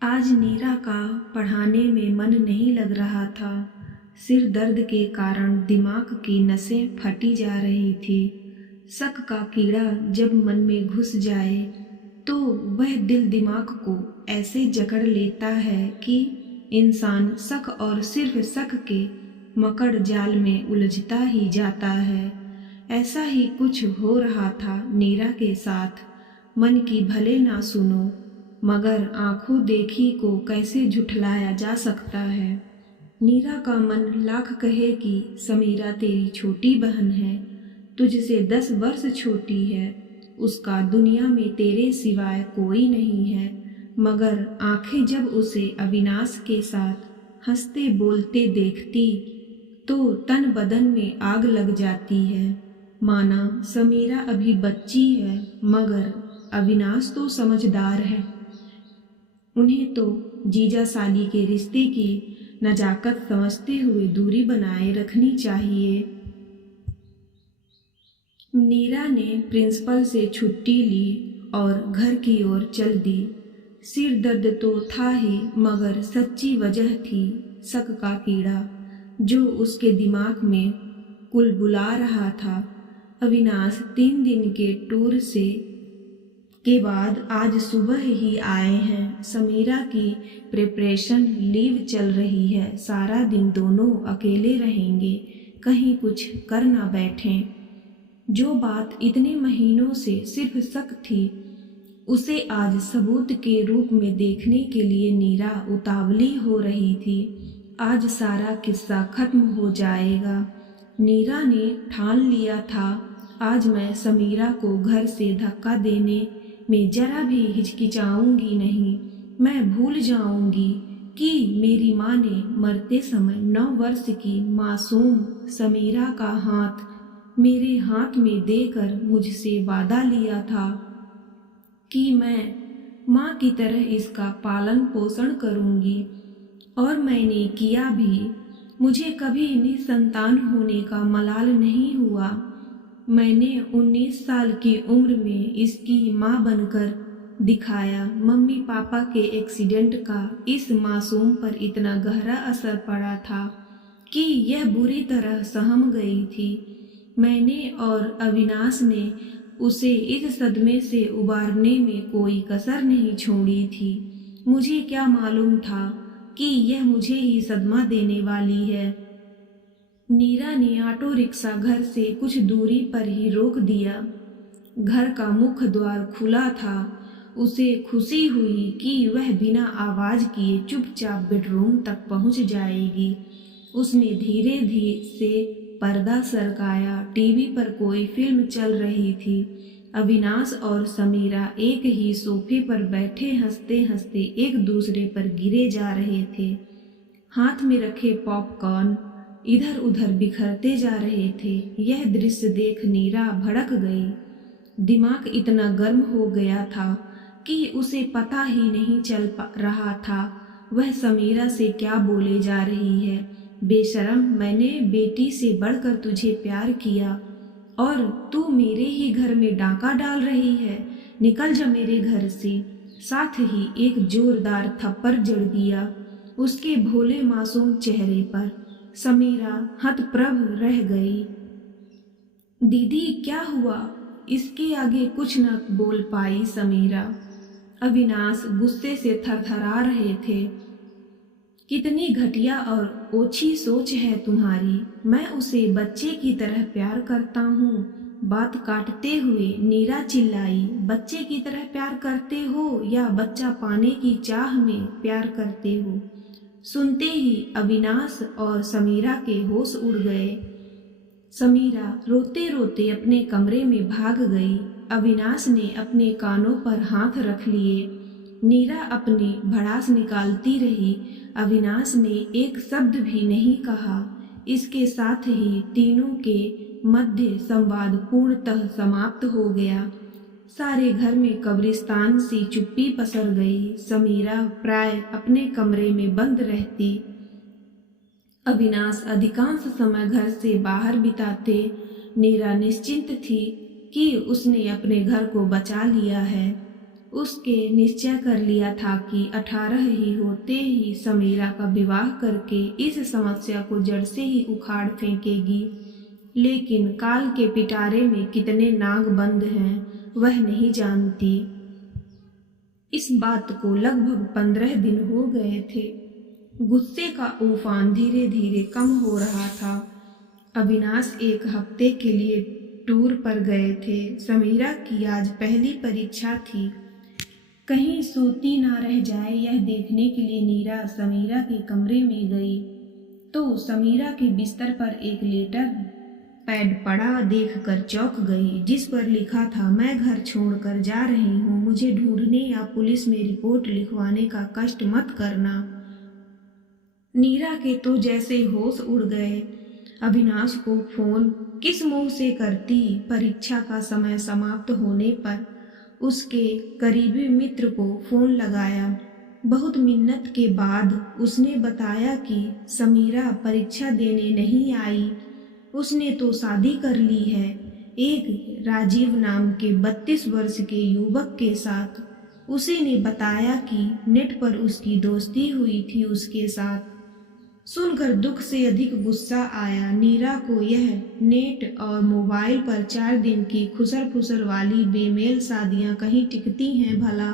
आज नीरा का पढ़ाने में मन नहीं लग रहा था। सिर दर्द के कारण दिमाग की नसें फटी जा रही थी। शक का कीड़ा जब मन में घुस जाए तो वह दिल दिमाग को ऐसे जकड़ लेता है कि इंसान शक और सिर्फ शक के मकड़ जाल में उलझता ही जाता है। ऐसा ही कुछ हो रहा था नीरा के साथ। मन की भले ना सुनो, मगर आंखों देखी को कैसे झुठलाया जा सकता है। नीरा का मन लाख कहे कि समीरा तेरी छोटी बहन है, तुझसे 10 वर्ष छोटी है, उसका दुनिया में तेरे सिवाय कोई नहीं है। मगर आंखें जब उसे अविनाश के साथ हंसते बोलते देखती तो तन बदन में आग लग जाती है। माना समीरा अभी बच्ची है, मगर अविनाश तो समझदार है। उन्हें तो जीजा साली के रिश्ते की नजाकत समझते हुए दूरी बनाए रखनी चाहिए। नीरा ने प्रिंसिपल से छुट्टी ली और घर की ओर चल दी। सिर दर्द तो था ही, मगर सच्ची वजह थी शक का कीड़ा जो उसके दिमाग में कुलबुला रहा था। अविनाश 3 दिन के टूर से के बाद आज सुबह ही आए हैं। समीरा की प्रिपरेशन लीव चल रही है। सारा दिन दोनों अकेले रहेंगे, कहीं कुछ कर ना बैठें। जो बात इतने महीनों से सिर्फ शक थी, उसे आज सबूत के रूप में देखने के लिए नीरा उतावली हो रही थी। आज सारा किस्सा खत्म हो जाएगा। नीरा ने ठान लिया था, आज मैं समीरा को घर से धक्का देने में जरा भी हिचकिचाऊंगी नहीं। मैं भूल जाऊंगी कि मेरी माँ ने मरते समय 9 वर्ष की मासूम समीरा का हाथ मेरे हाथ में देकर मुझसे वादा लिया था कि मैं माँ की तरह इसका पालन पोषण करूंगी, और मैंने किया भी। मुझे कभी निसंतान होने का मलाल नहीं हुआ। मैंने 19 साल की उम्र में इसकी माँ बनकर दिखाया। मम्मी पापा के एक्सीडेंट का इस मासूम पर इतना गहरा असर पड़ा था कि यह बुरी तरह सहम गई थी। मैंने और अविनाश ने उसे इस सदमे से उबारने में कोई कसर नहीं छोड़ी थी। मुझे क्या मालूम था कि यह मुझे ही सदमा देने वाली है। नीरा ने ऑटो रिक्शा घर से कुछ दूरी पर ही रोक दिया। घर का मुख्य द्वार खुला था। उसे खुशी हुई कि वह बिना आवाज किए चुपचाप बेडरूम तक पहुंच जाएगी। उसने धीरे धीरे से पर्दा सरकाया। टीवी पर कोई फिल्म चल रही थी। अविनाश और समीरा एक ही सोफे पर बैठे हंसते हंसते एक दूसरे पर गिरे जा रहे थे। हाथ में रखे पॉपकॉर्न इधर उधर बिखरते जा रहे थे। यह दृश्य देख नीरा भड़क गई। दिमाग इतना गर्म हो गया था कि उसे पता ही नहीं चल रहा था वह समीरा से क्या बोले जा रही है। बेशरम, मैंने बेटी से बढ़कर तुझे प्यार किया और तू मेरे ही घर में डाका डाल रही है। निकल जा मेरे घर से। साथ ही एक जोरदार थप्पड़ जड़ दिया उसके भोले मासूम चेहरे पर। समीरा हतप्रभ रह गई। दीदी क्या हुआ? इसके आगे कुछ न बोल पाई समीरा। अविनाश गुस्से से थरथरा रहे थे। कितनी घटिया और ओछी सोच है तुम्हारी। मैं उसे बच्चे की तरह प्यार करता हूँ। बात काटते हुए नीरा चिल्लाई, बच्चे की तरह प्यार करते हो या बच्चा पाने की चाह में प्यार करते हो? सुनते ही अविनाश और समीरा के होश उड़ गए। समीरा रोते रोते अपने कमरे में भाग गई। अविनाश ने अपने कानों पर हाथ रख लिए। नीरा अपनी भड़ास निकालती रही। अविनाश ने एक शब्द भी नहीं कहा। इसके साथ ही तीनों के मध्य संवाद पूर्णतः समाप्त हो गया। सारे घर में कब्रिस्तान सी चुप्पी पसर गई। समीरा प्राय अपने कमरे में बंद रहती। अविनाश अधिकांश समय घर से बाहर बिताते। नीरा निश्चिंत थी कि उसने अपने घर को बचा लिया है। उसके निश्चय कर लिया था कि 18 ही होते ही समीरा का विवाह करके इस समस्या को जड़ से ही उखाड़ फेंकेगी। लेकिन काल के पिटारे में कितने नाग बंद हैं वह नहीं जानती। इस बात को लगभग 15 दिन हो गए थे। गुस्से का उफान धीरे धीरे कम हो रहा था। अविनाश एक हफ्ते के लिए टूर पर गए थे। समीरा की आज पहली परीक्षा थी। कहीं सोती ना रह जाए यह देखने के लिए नीरा समीरा के कमरे में गई तो समीरा के बिस्तर पर एक लेटर पैड पड़ा देखकर चौंक गई, जिस पर लिखा था, मैं घर छोड़कर जा रही हूँ, मुझे ढूंढने या पुलिस में रिपोर्ट लिखवाने का कष्ट मत करना। नीरा के तो जैसे होश उड़ गए। अविनाश को फोन किस मुंह से करती। परीक्षा का समय समाप्त होने पर उसके करीबी मित्र को फोन लगाया। बहुत मिन्नत के बाद उसने बताया कि समीरा परीक्षा देने नहीं आई, उसने तो शादी कर ली है एक राजीव नाम के 32 वर्ष के युवक के साथ। उसी ने बताया कि नेट पर उसकी दोस्ती हुई थी उसके साथ। सुनकर दुख से अधिक गुस्सा आया। नीरा को यह नेट और मोबाइल पर 4 दिन की खुसर फुसर वाली बेमेल शादियां कहीं टिकती हैं भला।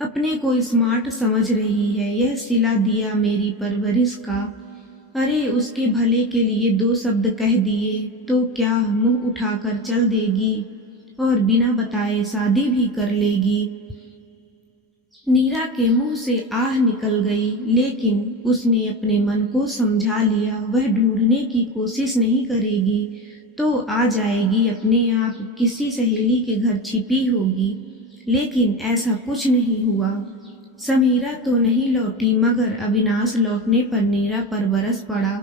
अपने को स्मार्ट समझ रही है। यह सिला दिया मेरी परवरिश का। अरे उसके भले के लिए 2 शब्द कह दिए तो क्या मुंह उठाकर चल देगी और बिना बताए शादी भी कर लेगी। नीरा के मुंह से आह निकल गई, लेकिन उसने अपने मन को समझा लिया। वह ढूंढने की कोशिश नहीं करेगी तो आ जाएगी अपने आप, किसी सहेली के घर छिपी होगी। लेकिन ऐसा कुछ नहीं हुआ। समीरा तो नहीं लौटी, मगर अविनाश लौटने पर नीरा पर बरस पड़ा।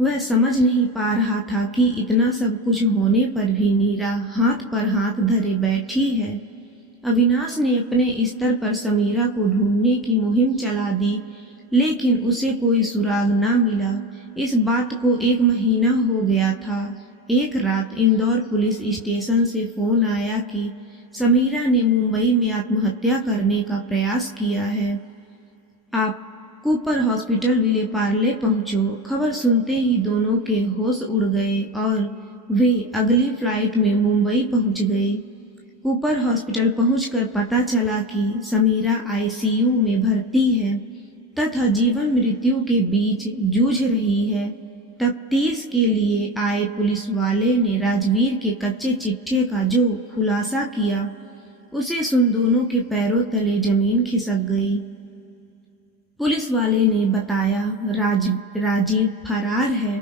वह समझ नहीं पा रहा था कि इतना सब कुछ होने पर भी नीरा हाथ पर हाथ धरे बैठी है। अविनाश ने अपने स्तर पर समीरा को ढूंढने की मुहिम चला दी, लेकिन उसे कोई सुराग ना मिला। इस बात को 1 महीना हो गया था। एक रात इंदौर पुलिस स्टेशन से फोन आया कि समीरा ने मुंबई में आत्महत्या करने का प्रयास किया है। आप कूपर हॉस्पिटल विले पार्ले पहुंचो। खबर सुनते ही दोनों के होश उड़ गए और वे अगली फ्लाइट में मुंबई पहुंच गए। कूपर हॉस्पिटल पहुंचकर पता चला कि समीरा आईसीयू में भर्ती है तथा जीवन मृत्यु के बीच जूझ रही है। तफ्तीश के लिए आए पुलिस वाले ने राजवीर के कच्चे चिट्ठे का जो खुलासा किया, उसे सुन दोनों के पैरों तले जमीन खिसक गई। पुलिस वाले ने बताया राजीव फरार है।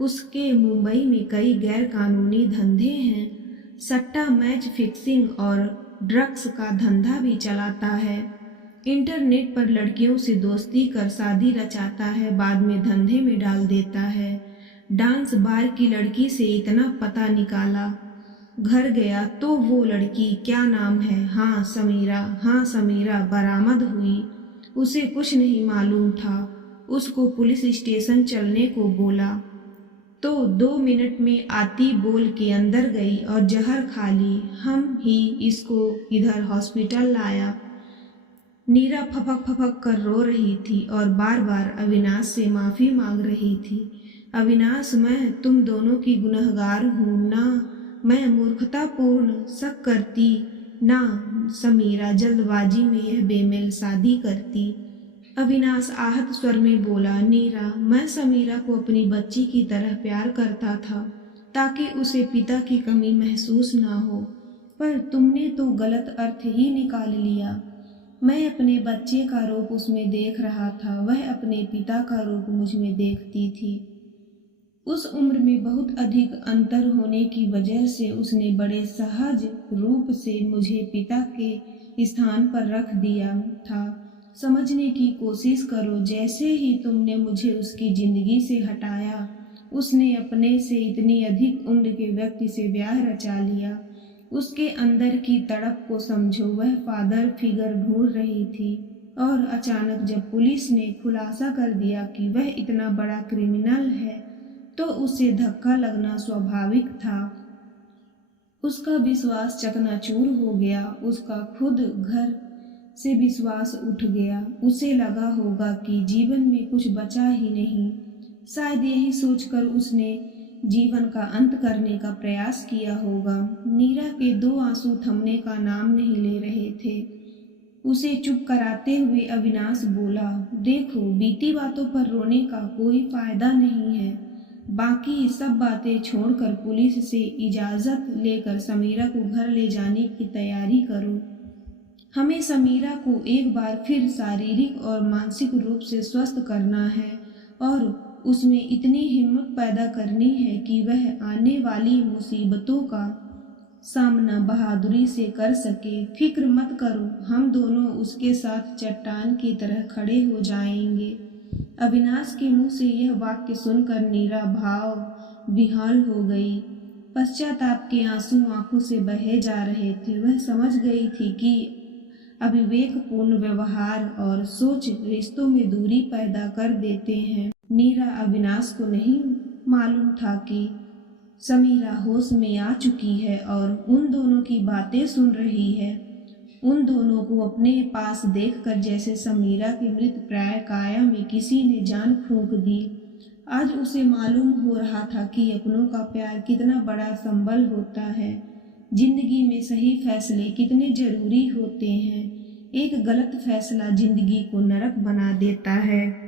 उसके मुंबई में कई गैर कानूनी धंधे हैं। सट्टा, मैच फिक्सिंग और ड्रग्स का धंधा भी चलाता है। इंटरनेट पर लड़कियों से दोस्ती कर शादी रचाता है, बाद में धंधे में डाल देता है। डांस बार की लड़की से इतना पता निकाला, घर गया तो वो लड़की क्या नाम है, हाँ समीरा बरामद हुई। उसे कुछ नहीं मालूम था। उसको पुलिस स्टेशन चलने को बोला तो 2 मिनट में आती बोल के अंदर गई और जहर खा ली। हम ही इसको इधर हॉस्पिटल लाया। नीरा फपक कर रो रही थी और बार बार अविनाश से माफी मांग रही थी। अविनाश, मैं तुम दोनों की गुनहगार हूँ ना, मैं मूर्खतापूर्ण शक करती ना समीरा जल्दबाजी में यह बेमेल शादी करती। अविनाश आहत स्वर में बोला, नीरा, मैं समीरा को अपनी बच्ची की तरह प्यार करता था ताकि उसे पिता की कमी महसूस ना हो, पर तुमने तो गलत अर्थ ही निकाल लिया। मैं अपने बच्चे का रूप उसमें देख रहा था, वह अपने पिता का रूप मुझ में देखती थी। उस उम्र में बहुत अधिक अंतर होने की वजह से उसने बड़े सहज रूप से मुझे पिता के स्थान पर रख दिया था। समझने की कोशिश करो, जैसे ही तुमने मुझे उसकी जिंदगी से हटाया, उसने अपने से इतनी अधिक उम्र के व्यक्ति से ब्याह रचा लिया। उसके अंदर की तड़प को समझो। वह फादर फिगर ढूंढ रही थी और अचानक जब पुलिस ने खुलासा कर दिया कि वह इतना बड़ा क्रिमिनल है तो उसे धक्का लगना स्वाभाविक था। उसका विश्वास चकनाचूर हो गया। उसका खुद घर से विश्वास उठ गया। उसे लगा होगा कि जीवन में कुछ बचा ही नहीं। शायद यही सोचकर उसने जीवन का अंत करने का प्रयास किया होगा। नीरा के दो आंसू थमने का नाम नहीं ले रहे थे। उसे चुप कराते हुए अविनाश बोला, देखो, बीती बातों पर रोने का कोई फायदा नहीं है। बाकी सब बातें छोड़कर पुलिस से इजाज़त लेकर समीरा को घर ले जाने की तैयारी करो। हमें समीरा को एक बार फिर शारीरिक और मानसिक रूप से स्वस्थ करना है और उसमें इतनी हिम्मत पैदा करनी है कि वह आने वाली मुसीबतों का सामना बहादुरी से कर सके। फिक्र मत करो, हम दोनों उसके साथ चट्टान की तरह खड़े हो जाएंगे। अविनाश के मुंह से यह वाक्य सुनकर नीरा भाव विह्वल हो गई। पश्चाताप के आंसू आंखों से बहे जा रहे थे। वह समझ गई थी कि अविवेकपूर्ण व्यवहार और सोच रिश्तों में दूरी पैदा कर देते हैं। नीरा अविनाश को नहीं मालूम था कि समीरा होश में आ चुकी है और उन दोनों की बातें सुन रही है। उन दोनों को अपने पास देखकर जैसे समीरा की मृत प्राय काया में किसी ने जान फूंक दी। आज उसे मालूम हो रहा था कि अपनों का प्यार कितना बड़ा संबल होता है। जिंदगी में सही फैसले कितने जरूरी होते हैं। एक गलत फैसला जिंदगी को नरक बना देता है।